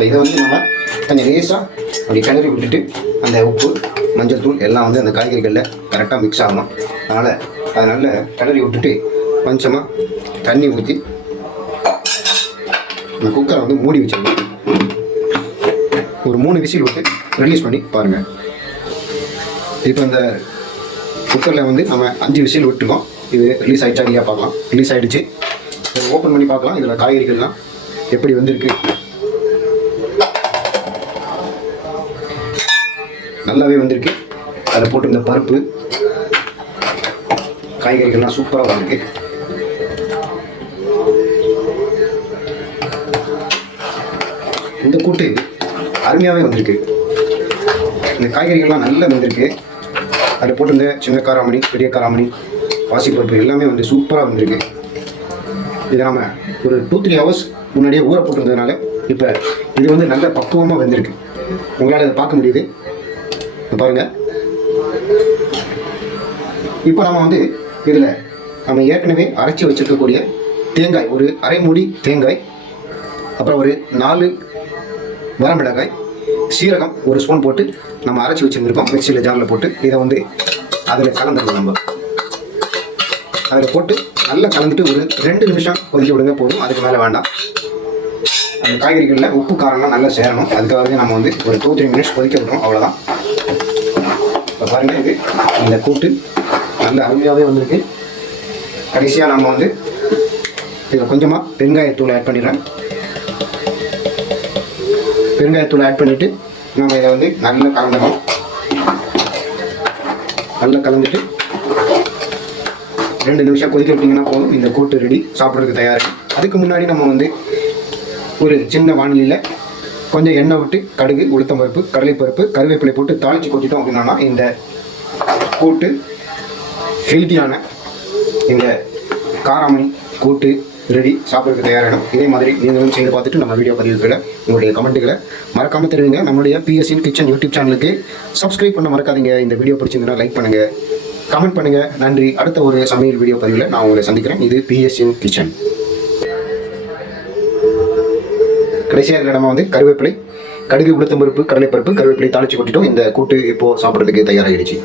இப்போ இதை வந்து நம்ம கொஞ்சம் லேசாக அப்படி கிளறி விட்டுட்டு அந்த உப்பு மஞ்சள் தூள் எல்லாம் வந்து அந்த காய்கறிகளில் கரெக்டாக மிக்ஸ் ஆகணும். அதனால் அதை நல்லா கிளறி விட்டுட்டு கொஞ்சமாக தண்ணி ஊற்றி அந்த குக்கரை வந்து மூடி வச்சிடணும். ஒரு 3 விசில் விட்டு ரிலீஸ் பண்ணி பாருங்கள். இப்போ இந்த குக்கரில் வந்து நம்ம 5 விசில் விட்டுருக்கோம். இது ரிலீஸ் ஆகிடுச்சா இல்லையா பார்க்கலாம். ரிலீஸ் ஆகிடுச்சு. இதை ஓப்பன் பண்ணி பார்க்கலாம். இதில் காய்கறிகள்லாம் எப்படி வந்திருக்கு. நல்லாவே வந்திருக்கு. அதில் போட்டு இந்த பருப்பு காய்கறிகள்லாம் சூப்பராக வந்திருக்கு. இந்த கூட்டு அருமையாகவே வந்திருக்கு. இந்த காய்கறிகள்லாம் நல்லா வந்திருக்கு. அதில் போட்டிருந்த சின்ன காராமணி, பெரிய காராமணி, பாசிப்பருப்பு எல்லாமே வந்து சூப்பராக வந்திருக்கு. இதை நம்ம ஒரு 2-3 ஹவர்ஸ் முன்னாடியே ஊற போட்டிருந்ததுனால இப்போ இது வந்து நல்ல பக்குவமாக வந்திருக்கு. உங்களால் இதை பார்க்க முடியுது. பாருங்கள். இப்போ நம்ம வந்து இதில் நம்ம ஏற்கனவே அரைச்சி வச்சுருக்கக்கூடிய தேங்காய், ஒரு அரை மூடி தேங்காய், அப்புறம் ஒரு 4 வரமிளகாய், சீரகம் 1 ஸ்பூன் போட்டு நம்ம அரைச்சி வச்சுருந்துருக்கோம் மிக்சியில் ஜாரில் போட்டு. இதை வந்து அதில் கலந்துருக்கோம். நம்ம அதில் போட்டு நல்லா கலந்துட்டு ஒரு 2 நிமிஷம் கொதிக்க விடுங்க போதும். அதுக்கு மேலே வேண்டாம். அந்த காய்கறிகளில் உப்பு காரம்லாம் நல்லா சேரணும். அதுக்காகவே நம்ம வந்து ஒரு 2-3 மினிட்ஸ் கொதிக்க விடுறோம். அவ்வளோதான். இப்போ பாருங்கள், இது இந்த கூட்டு நல்ல அருமையாகவே வந்திருக்கு. கடைசியாக நம்ம வந்து இதில் கொஞ்சமாக பெருங்காயத்தூள் ஆட் பண்ணிடுறேன். பெருங்காயத்தூள் ஆட் பண்ணிவிட்டு நம்ம இதை வந்து நல்லா கலந்துடணும். நல்லா கலந்துட்டு 2 நிமிஷம் கொதிக்க விட்டிங்கன்னா போதும். இந்த கூட்டு ரெடி, சாப்பிட்றதுக்கு தயார். அதுக்கு முன்னாடி நம்ம வந்து ஒரு சின்ன வானிலையில் கொஞ்சம் எண்ணெய் விட்டு கடுகு, உளுத்தம்பருப்பு, கடலைப்பருப்பு, கருவேப்பிலை போட்டு தாளித்து கொட்டிட்டோம் அப்படின்னா இந்த கூட்டு ஹெல்த்தியான இந்த காராமணி கூட்டு ரெடி, சாப்பிட்றதுக்கு தயாராகிடும். இதே மாதிரி நீங்களும் செய்து பார்த்துட்டு நம்ம வீடியோ பதிவுகளை உங்களுடைய கமெண்ட்டுகளை மறக்காமல் தெரிவிங்க. நம்மளுடைய பிஎஸ்என் கிச்சன் யூடியூப் சேனலுக்கு சப்ஸ்கிரைப் பண்ண மறக்காதீங்க. இந்த வீடியோ பிடிச்சிருந்தா லைக் பண்ணுங்கள், கமெண்ட் பண்ணுங்கள். நன்றி. அடுத்த ஒரு சமையல் வீடியோ பதிவில் நான் உங்களை சந்திக்கிறேன். இது பிஎஸ்என் கிச்சன். கடைசியாக இதில் நம்ம வந்து கருவேப்பிலை, கடுகு, உளுத்தம்பருப்பு, கடலைப்பருப்பு, கருவேப்பிலை தாளித்து கொட்டிட்டோம். இந்த கூட்டு இப்போது சாப்பிட்றதுக்கு தயாராகிடுச்சு.